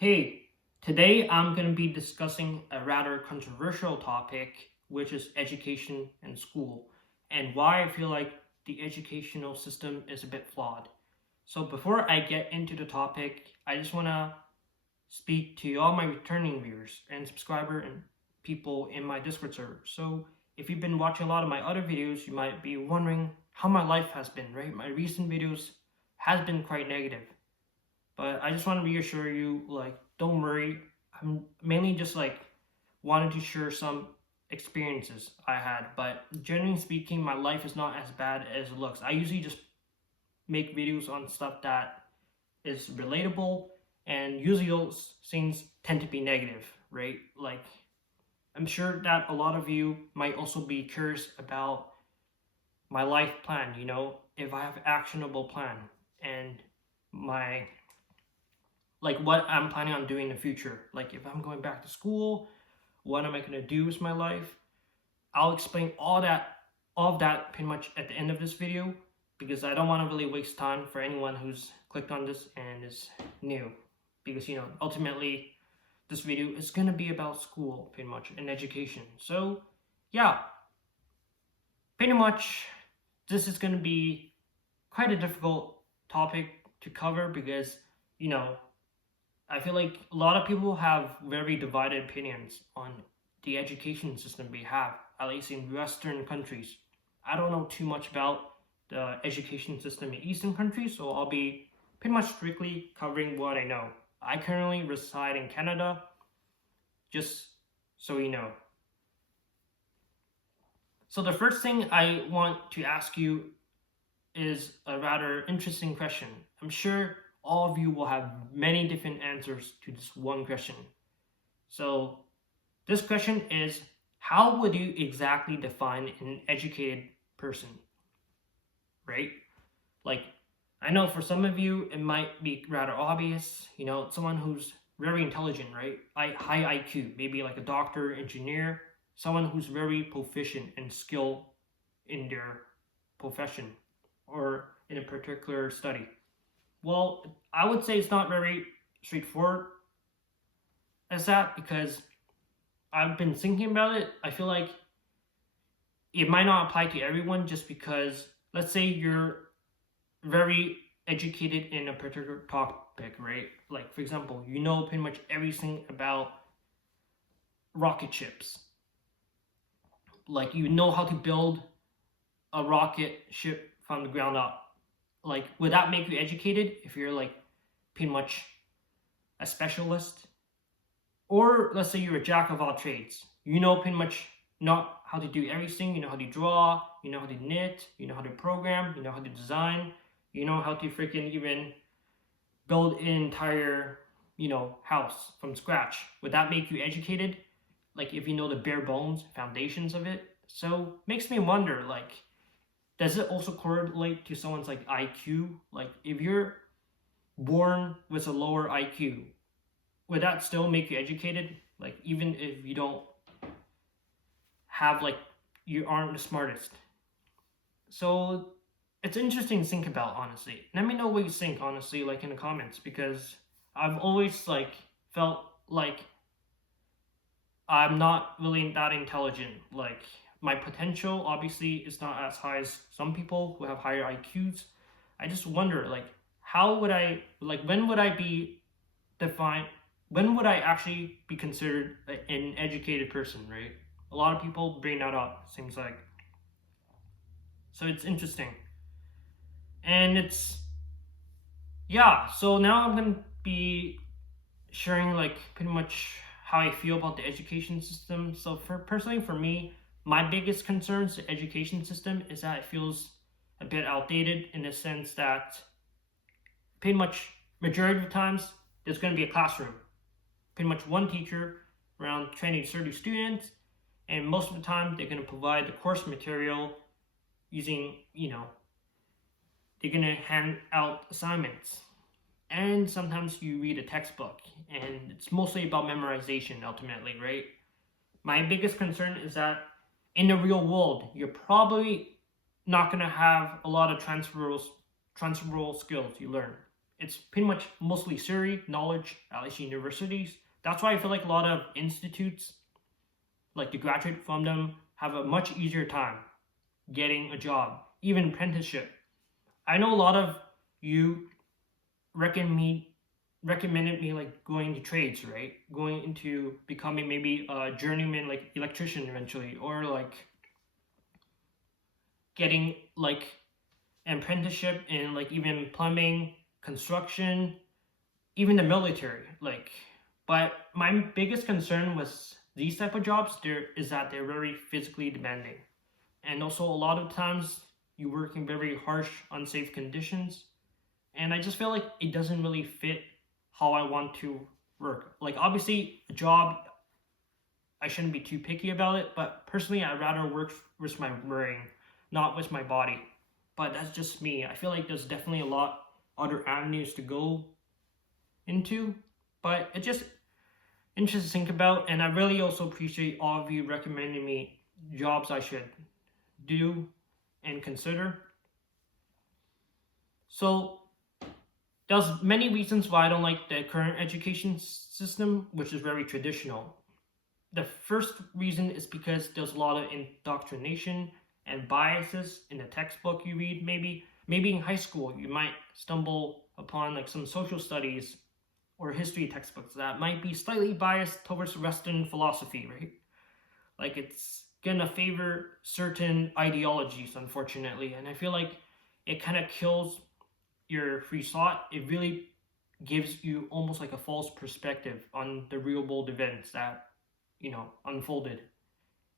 Hey, today I'm going to be discussing a rather controversial topic, which is education and school, and why I feel like the educational system is a bit flawed. So, before I get into the topic, I just want to speak to all my returning viewers and subscriber and people in my Discord server. So, if you've been watching a lot of my other videos, you might be wondering how my life has been, right? My recent videos has been quite negative. But I just want to reassure you, don't worry. I'm mainly just wanted to share some experiences I had. But generally speaking, my life is not as bad as it looks. I usually just make videos on stuff that is relatable, and usually those things tend to be negative, right? I'm sure that a lot of you might also be curious about my life plan, if I have actionable plan and my what I'm planning on doing in the future. Like if I'm going back to school, what am I gonna do with my life? I'll explain all of that pretty much at the end of this video because I don't want to really waste time for anyone who's clicked on this and is new. Because ultimately this video is gonna be about school pretty much and education. So yeah, pretty much this is gonna be quite a difficult topic to cover because I feel like a lot of people have very divided opinions on the education system we have, at least in Western countries. I don't know too much about the education system in Eastern countries, so I'll be pretty much strictly covering what I know. I currently reside in Canada, just so you know. So the first thing I want to ask you is a rather interesting question. I'm sure all of you will have many different answers to this one question. So, this question is, how would you exactly define an educated person? Right? Like, I know for some of you it might be rather obvious, someone who's very intelligent, right? High IQ, maybe like a doctor, engineer, someone who's very proficient and skilled in their profession or in a particular study. Well, I would say it's not very straightforward as that because I've been thinking about it. I feel like it might not apply to everyone just because, let's say you're very educated in a particular topic, right? Like, for example, you know pretty much everything about rocket ships. Like, you know how to build a rocket ship from the ground up. Like, would that make you educated if you're pretty much a specialist? Or let's say you're a jack of all trades. You know pretty much not how to do everything. You know how to draw, you know how to knit, you know how to program, you know how to design, you know how to freaking even build an entire, house from scratch. Would that make you educated? Like if you know the bare bones foundations of it? So makes me wonder, does it also correlate to someone's IQ? Like if you're born with a lower IQ, would that still make you educated? Like even if you don't have you aren't the smartest. So it's interesting to think about, honestly. Let me know what you think, honestly, in the comments, because I've always felt like I'm not really that intelligent. Like my potential obviously is not as high as some people who have higher IQs. I just wonder how would I when would I be defined, when would I actually be considered an educated person, right? A lot of people bring that up, seems like. So it's interesting. And so now I'm going to be sharing pretty much how I feel about the education system. So for me, my biggest concerns the education system is that it feels a bit outdated in the sense that pretty much majority of the times there's going to be a classroom, pretty much one teacher around 20 to 30 students, and most of the time they're going to provide the course material using they're going to hand out assignments, and sometimes you read a textbook, and it's mostly about memorization ultimately, right? My biggest concern is that in the real world you're probably not going to have a lot of transferable skills you learn It's pretty much mostly theory, knowledge, at least universities. That's why I feel like a lot of institutes, like the graduate from them, have a much easier time getting a job, even apprenticeship. I know a lot of you recommend me recommended me like going into trades, right? Going into becoming maybe a journeyman like electrician eventually, or like getting like an apprenticeship in like even plumbing, construction, even the military. Like, but my biggest concern was these type of jobs there is that they're very physically demanding, and also a lot of times you work in very harsh, unsafe conditions, and I just feel like it doesn't really fit how I want to work. Like obviously, a job I shouldn't be too picky about it, but personally, I'd rather work with my brain, not with my body. But that's just me. I feel like there's definitely a lot other avenues to go into, but it's just interesting to think about. And I really also appreciate all of you recommending me jobs I should do and consider. So there's many reasons why I don't like the current education system, which is very traditional. The first reason is because there's a lot of indoctrination and biases in the textbook you read. Maybe in high school you might stumble upon like some social studies or history textbooks that might be slightly biased towards Western philosophy, right? Like it's gonna favor certain ideologies, unfortunately, and I feel like it kind of kills your free thought. It really gives you almost like a false perspective on the real world events that unfolded,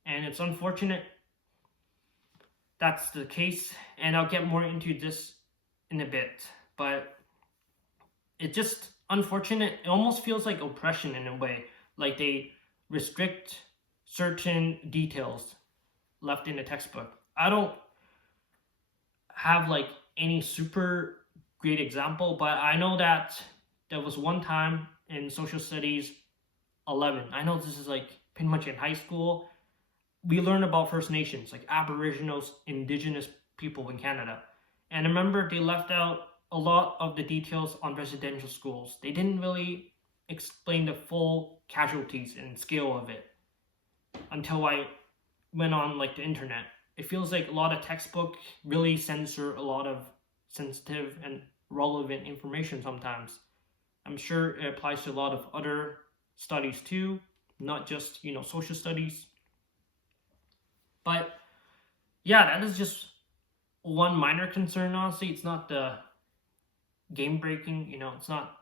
and it's unfortunate that's the case, and I'll get more into this in a bit. But it's just unfortunate. It almost feels like oppression in a way, like they restrict certain details left in the textbook. I don't have like any super great example, but I know that there was one time in social studies 11. I know this is like pretty much in high school. We learned about First Nations, like Aboriginals, Indigenous people in Canada. And I remember they left out a lot of the details on residential schools. They didn't really explain the full casualties and scale of it until I went on like the internet. It feels like a lot of textbook really censor a lot of sensitive and relevant information sometimes. I'm sure it applies to a lot of other studies too, not just social studies. But yeah, that is just one minor concern. Honestly, it's not the game breaking. It's not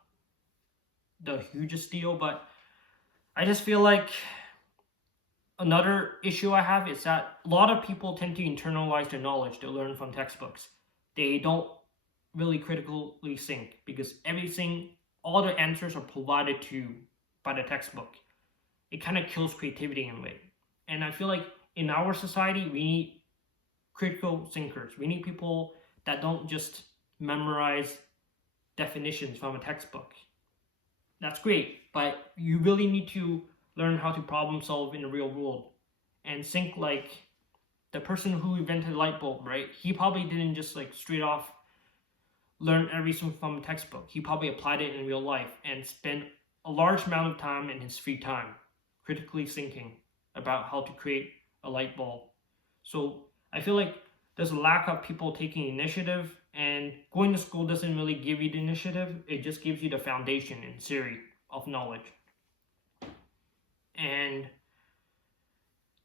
the hugest deal, but I just feel like another issue I have is that a lot of people tend to internalize the knowledge they learn from textbooks. They don't really critically think because all the answers are provided to you by the textbook. It kind of kills creativity in a way. And I feel like in our society, we need critical thinkers. We need people that don't just memorize definitions from a textbook. That's great, but you really need to learn how to problem solve in the real world and think like the person who invented the light bulb, right? He probably didn't just like straight off learn everything from a textbook. He probably applied it in real life and spent a large amount of time in his free time critically thinking about how to create a light bulb. So I feel like there's a lack of people taking initiative, and going to school doesn't really give you the initiative. It just gives you the foundation and theory of knowledge. And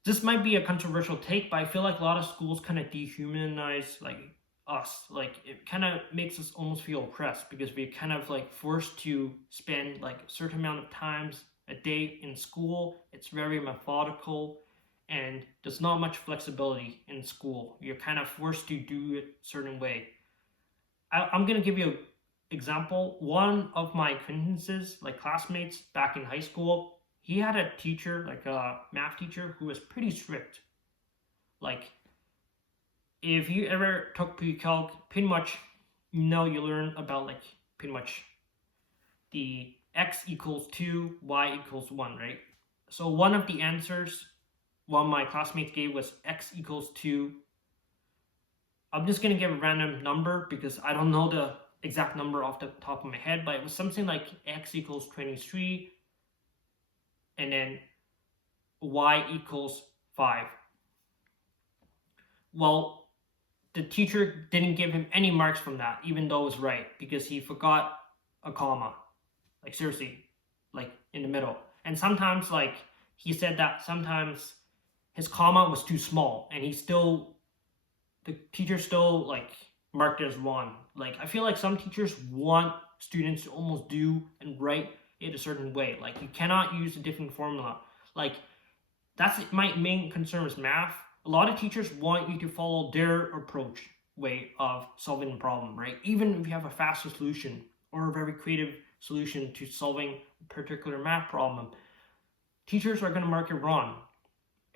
this might be a controversial take, but I feel like a lot of schools kind of dehumanize like us. Like it kind of makes us almost feel oppressed because we're kind of like forced to spend like a certain amount of times a day in school. It's very methodical, and there's not much flexibility in school. You're kind of forced to do it a certain way. I'm gonna give you an example. One of my acquaintances, like classmates back in high school, he had a teacher, like a math teacher, who was pretty strict. Like, if you ever took pre-calc, pretty much, you learn about like pretty much the x equals 2, y equals 1, right? So one of the answers one of my classmates gave was x equals 2. I'm just gonna give a random number because I don't know the exact number off the top of my head, but it was something like x equals 23 and then y equals 5. Well, the teacher didn't give him any marks from that, even though it was right, because he forgot a comma. Like, seriously, like in the middle. And sometimes, like, he said that sometimes his comma was too small, and the teacher still, like, marked it as wrong. Like, I feel like some teachers want students to almost do and write it a certain way. Like, you cannot use a different formula. Like, that's my main concern with math. A lot of teachers want you to follow their approach way of solving the problem, right? Even if you have a faster solution or a very creative solution to solving a particular math problem, teachers are going to mark it wrong.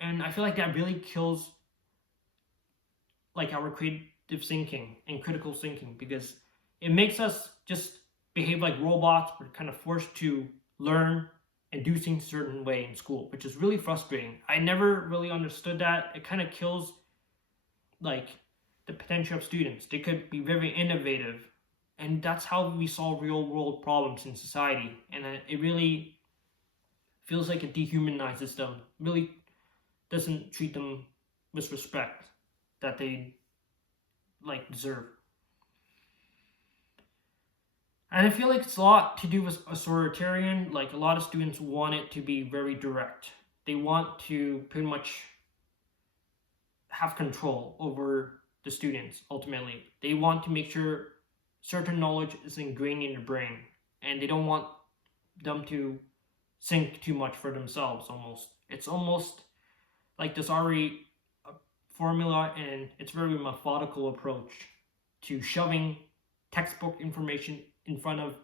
And I feel like that really kills like our creative thinking and critical thinking, because it makes us just behave like robots. We're kind of forced to learn and do things a certain way in school, which is really frustrating. I never really understood that. It kind of kills like the potential of students. They could be very innovative, and that's how we solve real world problems in society. And it really feels like it dehumanizes them. Really doesn't treat them with respect that they like deserve. And I feel like it's a lot to do with authoritarian. Like, a lot of students want it to be very direct. They want to pretty much have control over the students ultimately. They want to make sure certain knowledge is ingrained in their brain, and they don't want them to think too much for themselves almost. It's almost like there's already a formula, and it's a very methodical approach to shoving textbook information in front of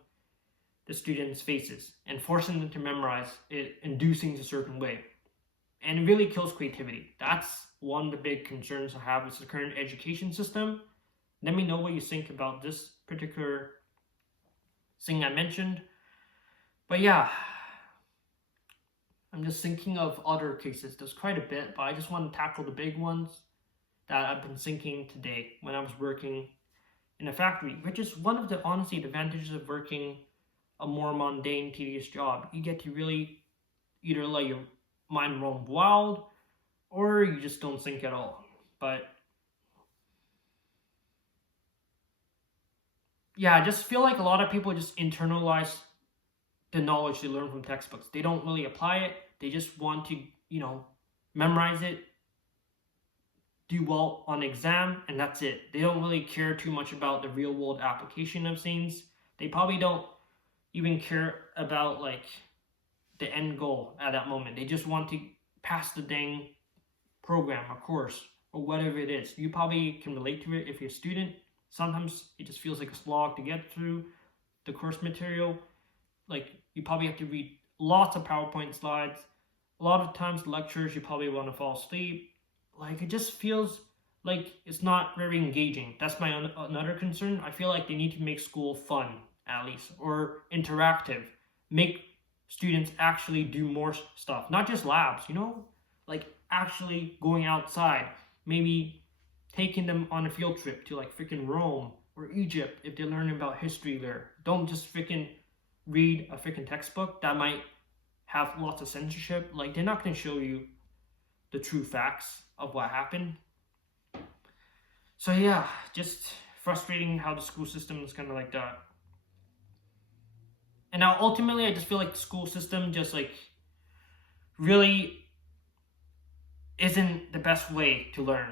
the students' faces and forcing them to memorize it, inducing a certain way. And it really kills creativity. That's one of the big concerns I have with the current education system. Let me know what you think about this particular thing I mentioned. But yeah, I'm just thinking of other cases. There's quite a bit, but I just want to tackle the big ones that I've been thinking today when I was working in a factory, which is one of the, honestly, the advantages of working a more mundane, tedious job. You get to really either let your mind roam wild, or you just don't think at all. But yeah, I just feel like a lot of people just internalize the knowledge they learn from textbooks. They don't really apply it. They just want to, memorize it, do well on exam, and that's it. They don't really care too much about the real world application of things. They probably don't even care about like the end goal at that moment. They just want to pass the dang program or course or whatever it is. You probably can relate to it if you're a student. Sometimes it just feels like a slog to get through the course material. Like, you probably have to read lots of PowerPoint slides. A lot of times lectures you probably want to fall asleep. Like, it just feels like it's not very engaging. That's my another concern. I feel like they need to make school fun, at least, or interactive. Make students actually do more stuff, not just labs, like actually going outside, maybe taking them on a field trip to like freaking Rome or Egypt if they're learning about history there. Don't just freaking read a freaking textbook that might have lots of censorship. Like, they're not going to show you the true facts of what happened. So yeah, just frustrating how the school system is kind of like that. And now ultimately, I just feel like the school system just like really isn't the best way to learn.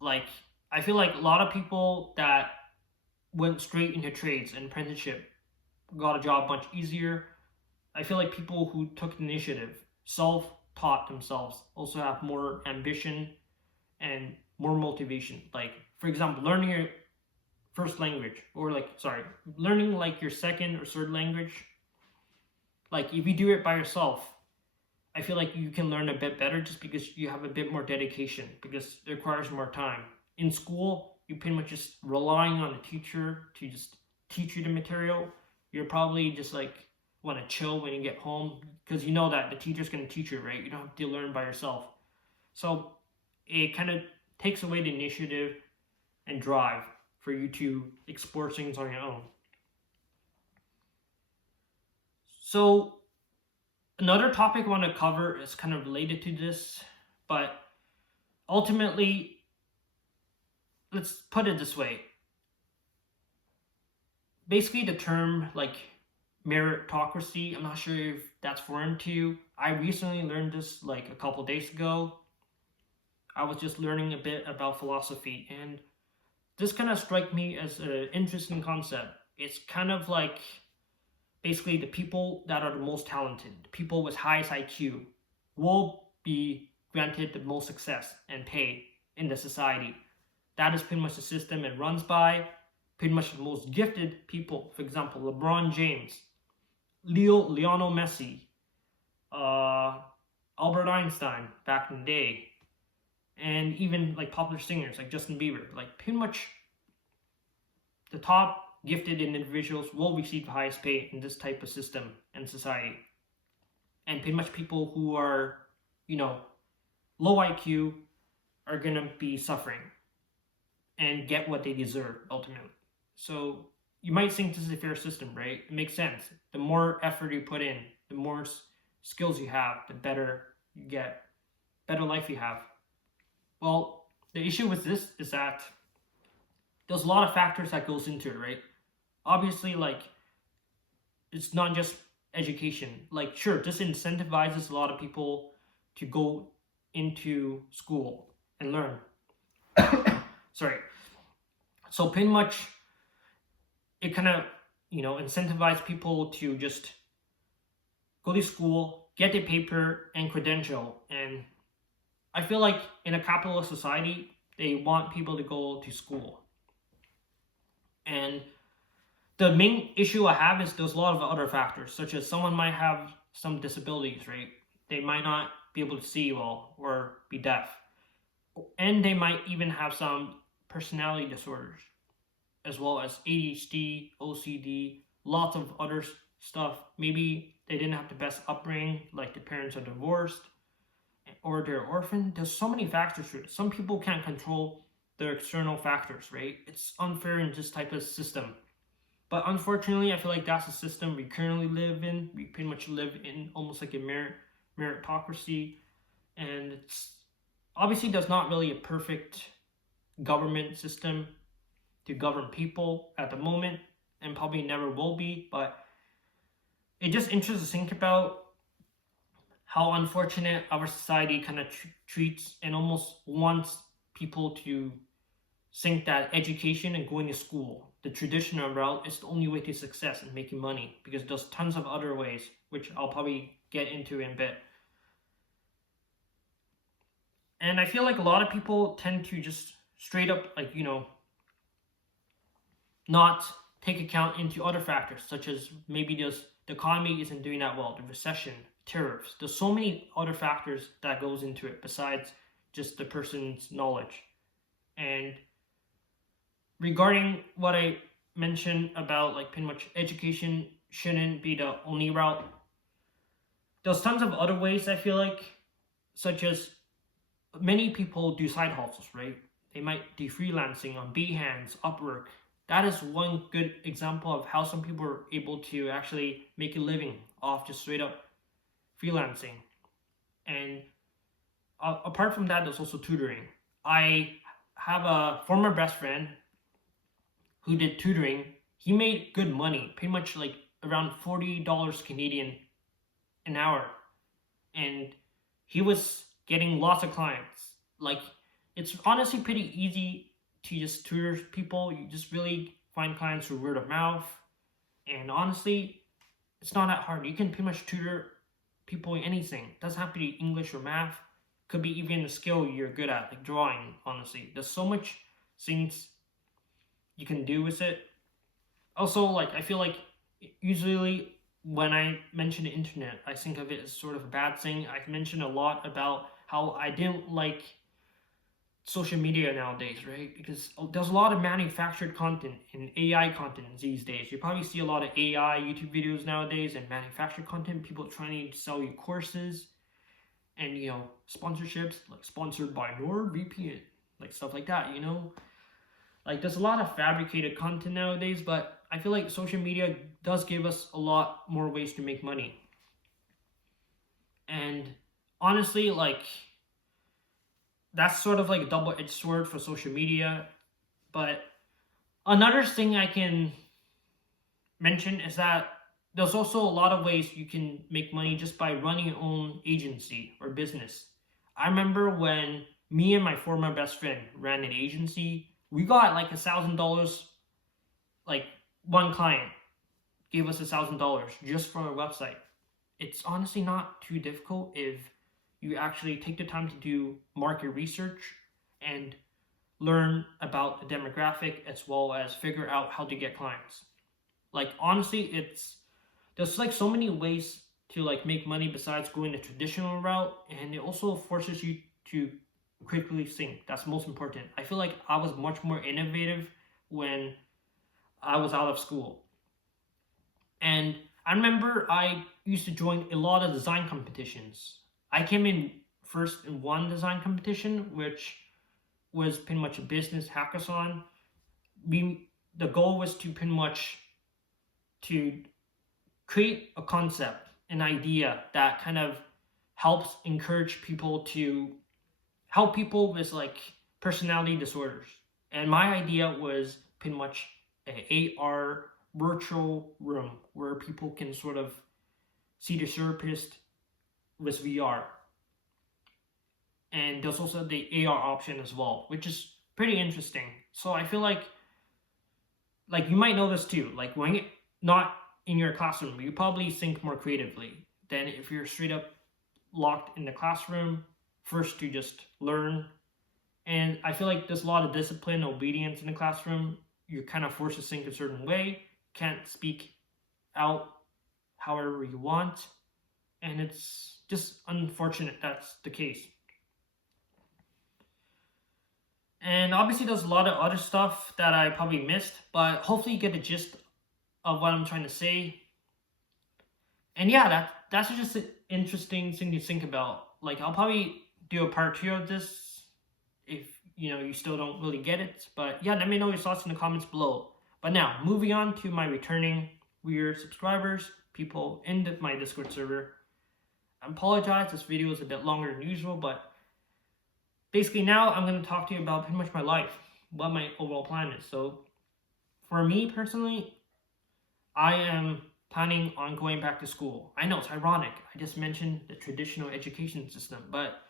Like, I feel like a lot of people that went straight into trades and apprenticeship got a job much easier. I feel like people who took initiative, self-taught themselves, also have more ambition and more motivation. Like, for example, learning your first language, or learning like your second or third language. Like, if you do it by yourself, I feel like you can learn a bit better just because you have a bit more dedication, because it requires more time. In school, you're pretty much just relying on the teacher to just teach you the material. You're probably just like want to chill when you get home because you know that the teacher's going to teach you, right? You don't have to learn by yourself. So it kind of takes away the initiative and drive for you to explore things on your own. So another topic I want to cover is kind of related to this, but ultimately, let's put it this way. Basically, the term like meritocracy, I'm not sure if that's foreign to you. I recently learned this like a couple days ago. I was just learning a bit about philosophy, and this kind of struck me as an interesting concept. It's kind of like basically the people that are the most talented, the people with highest IQ, will be granted the most success and pay in the society. That is pretty much the system it runs by. Pretty much the most gifted people, for example, LeBron James, Lionel Messi, uh, Albert Einstein back in the day, and even like popular singers like Justin Bieber. Like pretty much the top gifted individuals will receive the highest pay in this type of system and society. And pretty much people who are, you know, low IQ are gonna be suffering and get what they deserve ultimately. So you might think this is a fair system, right? It makes sense. The more effort you put in, the more skills you have, the better you get, better life you have. Well, the issue with this is that there's a lot of factors that goes into it, right? Obviously, like it's not just education. Like, sure, this incentivizes a lot of people to go into school and learn. Sorry. So pretty much it kind of, incentivize people to just go to school, get the paper and credential. And I feel like in a capitalist society, they want people to go to school. And the main issue I have is there's a lot of other factors, such as someone might have some disabilities, right? They might not be able to see well or be deaf. And they might even have some personality disorders, as well as ADHD, OCD, lots of other stuff. Maybe they didn't have the best upbringing, like the parents are divorced or they're orphaned. There's so many factors to it. Some people can't control their external factors, right? It's unfair in this type of system. But unfortunately, I feel like that's the system we currently live in. We pretty much live in almost like a meritocracy. And it's obviously there's not really a perfect government system to govern people at the moment, and probably never will be. But it just interesting to think about how unfortunate our society kind of treats and almost wants people to think that education and going to school, the traditional route, is the only way to success and making money, because there's tons of other ways, which I'll probably get into in a bit. And I feel like a lot of people tend to just straight up, like, not take account into other factors, such as maybe just the economy isn't doing that well, the recession, tariffs. There's so many other factors that goes into it besides just the person's knowledge. And regarding what I mentioned about like pretty much education shouldn't be the only route, there's tons of other ways I feel like, such as many people do side hustles, right? They might do freelancing on Behance, Upwork. That is one good example of how some people are able to actually make a living off just straight up freelancing. And apart from that, there's also tutoring. I have a former best friend who did tutoring. He made good money, pretty much like around $40 Canadian an hour. And he was getting lots of clients. Like, it's honestly pretty easy to just tutor people. You just really find clients through word of mouth. And honestly, it's not that hard. You can pretty much tutor people in anything. It doesn't have to be English or math. Could be even a skill you're good at, like drawing, honestly. There's so much things you can do with it. Also, like, I feel like usually when I mention the internet, I think of it as sort of a bad thing. I've mentioned a lot about how I didn't like social media nowadays, right? Because there's a lot of manufactured content and AI content these days. You probably see a lot of AI YouTube videos nowadays and manufactured content, people trying to sell you courses and, sponsorships, like sponsored by NordVPN, like stuff like that, Like, there's a lot of fabricated content nowadays, but I feel like social media does give us a lot more ways to make money. And honestly, like that's sort of like a double-edged sword for social media. But another thing I can mention is that there's also a lot of ways you can make money just by running your own agency or business. I remember when me and my former best friend ran an agency, we got like $1,000. Like one client gave us $1,000 just from our website. It's honestly not too difficult if you actually take the time to do market research and learn about the demographic as well as figure out how to get clients. Like honestly, it's there's like so many ways to like make money besides going the traditional route, and it also forces you to quickly think. That's most important. I feel like I was much more innovative when I was out of school. And I remember I used to join a lot of design competitions. I came in first in one design competition, which was pretty much a business hackathon. The goal was to pretty much to create a concept, an idea that kind of helps encourage people to help people with like personality disorders. And my idea was pretty much an AR virtual room where people can sort of see the therapist with VR. And there's also the AR option as well, which is pretty interesting. So I feel like you might know this too. Like when you're not in your classroom, you probably think more creatively than if you're straight up locked in the classroom, first to just learn. And I feel like there's a lot of discipline, obedience in the classroom. You're kind of forced to think a certain way, can't speak out however you want. And it's just unfortunate that's the case. And obviously, there's a lot of other stuff that I probably missed, but hopefully, you get the gist of what I'm trying to say. And yeah, that's just an interesting thing to think about. Like, I'll probably do a part two of this if you still don't really get it. But yeah, let me know your thoughts in the comments below. But now, moving on to my returning weird subscribers, people in my Discord server. I apologize, this video is a bit longer than usual, but basically now I'm going to talk to you about pretty much my life, what my overall plan is. So for me personally, I am planning on going back to school. I know it's ironic. I just mentioned the traditional education system, but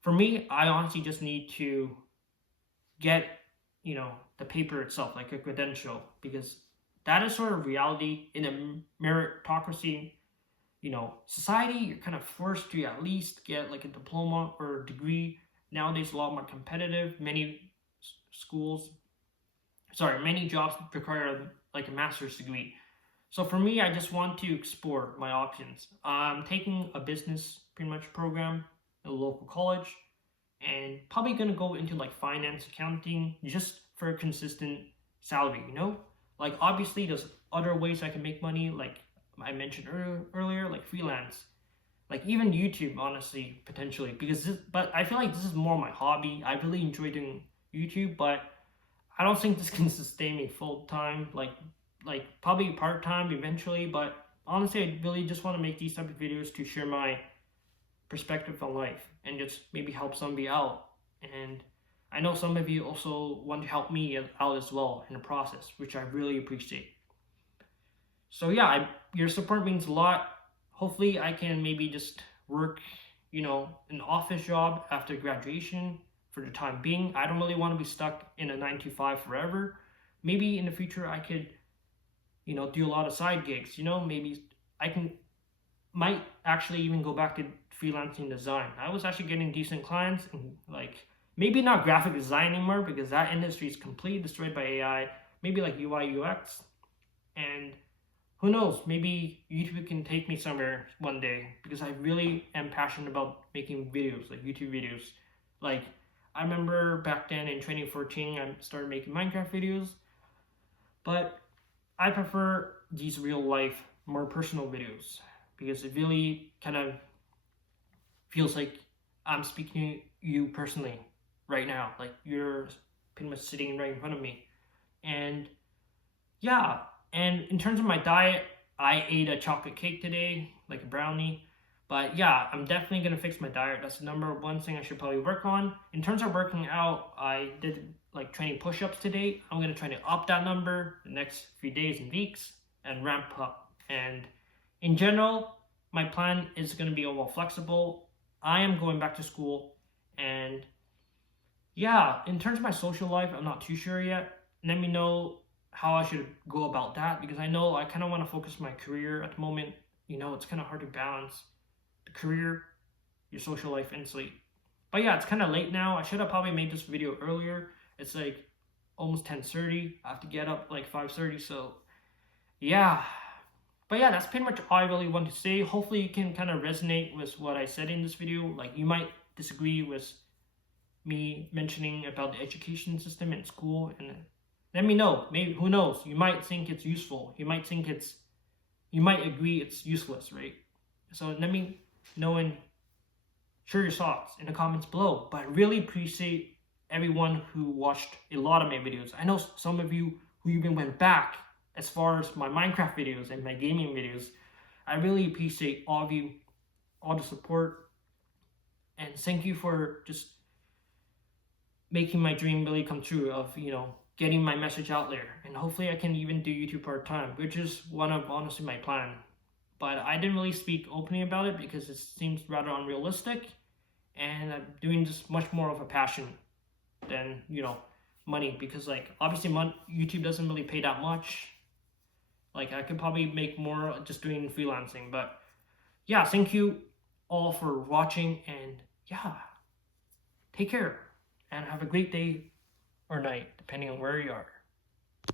for me, I honestly just need to get, the paper itself, like a credential, because that is sort of reality in a meritocracy, society. You're kind of forced to at least get like a diploma or a degree. Nowadays, a lot more competitive. Many jobs require like a master's degree. So for me, I just want to explore my options. I'm taking a business pretty much program at a local college, and probably gonna go into like finance, accounting, just for a consistent salary. Like obviously there's other ways I can make money, like I mentioned earlier, like freelance, like even YouTube, honestly, potentially. But I feel like this is more my hobby. I really enjoy doing YouTube, but I don't think this can sustain me full time. Like probably part time eventually. But honestly, I really just want to make these type of videos to share my perspective on life and just maybe help somebody out. And I know some of you also want to help me out as well in the process, which I really appreciate. So yeah, your support means a lot. Hopefully I can maybe just work, an office job after graduation for the time being. I don't really want to be stuck in a 9 to 5 forever. Maybe in the future I could, do a lot of side gigs. Maybe might actually even go back to freelancing design. I was actually getting decent clients, and like maybe not graphic design anymore because that industry is completely destroyed by AI. Maybe like UI UX, and who knows, maybe YouTube can take me somewhere one day because I really am passionate about making videos, like YouTube videos. Like I remember back then in 2014 I started making Minecraft videos, but I prefer these real life, more personal videos because it really kind of feels like I'm speaking to you personally right now. Like you're pretty much sitting right in front of me. And yeah, And in terms of my diet, I ate a chocolate cake today, like a brownie. But yeah, I'm definitely gonna fix my diet. That's the number one thing I should probably work on. In terms of working out, I did like training push-ups today. I'm gonna try to up that number the next few days and weeks and ramp up. And in general, my plan is gonna be overall flexible. I am going back to school, and yeah, in terms of my social life, I'm not too sure yet. Let me know how I should go about that, because I know I kind of want to focus my career at the moment. It's kind of hard to balance the career, your social life, and sleep. But yeah, it's kind of late now. I should have probably made this video earlier. It's like almost 10:30. I have to get up like 5:30. So yeah. But yeah, that's pretty much all I really want to say. Hopefully you can kind of resonate with what I said in this video. Like, you might disagree with me mentioning about the education system in school, and let me know. Maybe, who knows, you might think it's useful, you might agree it's useless, right? So let me know and share your thoughts in the comments below. But I really appreciate everyone who watched a lot of my videos. I know some of you who even went back as far as my Minecraft videos and my gaming videos. I really appreciate all of you, all the support, and thank you for just making my dream really come true of, getting my message out there. And hopefully I can even do YouTube part-time, which is one of honestly my plan. But I didn't really speak openly about it because it seems rather unrealistic, and I'm doing this much more of a passion than, money, because like obviously YouTube doesn't really pay that much. Like, I could probably make more just doing freelancing. But yeah, thank you all for watching, and yeah, take care and have a great day or night, depending on where you are.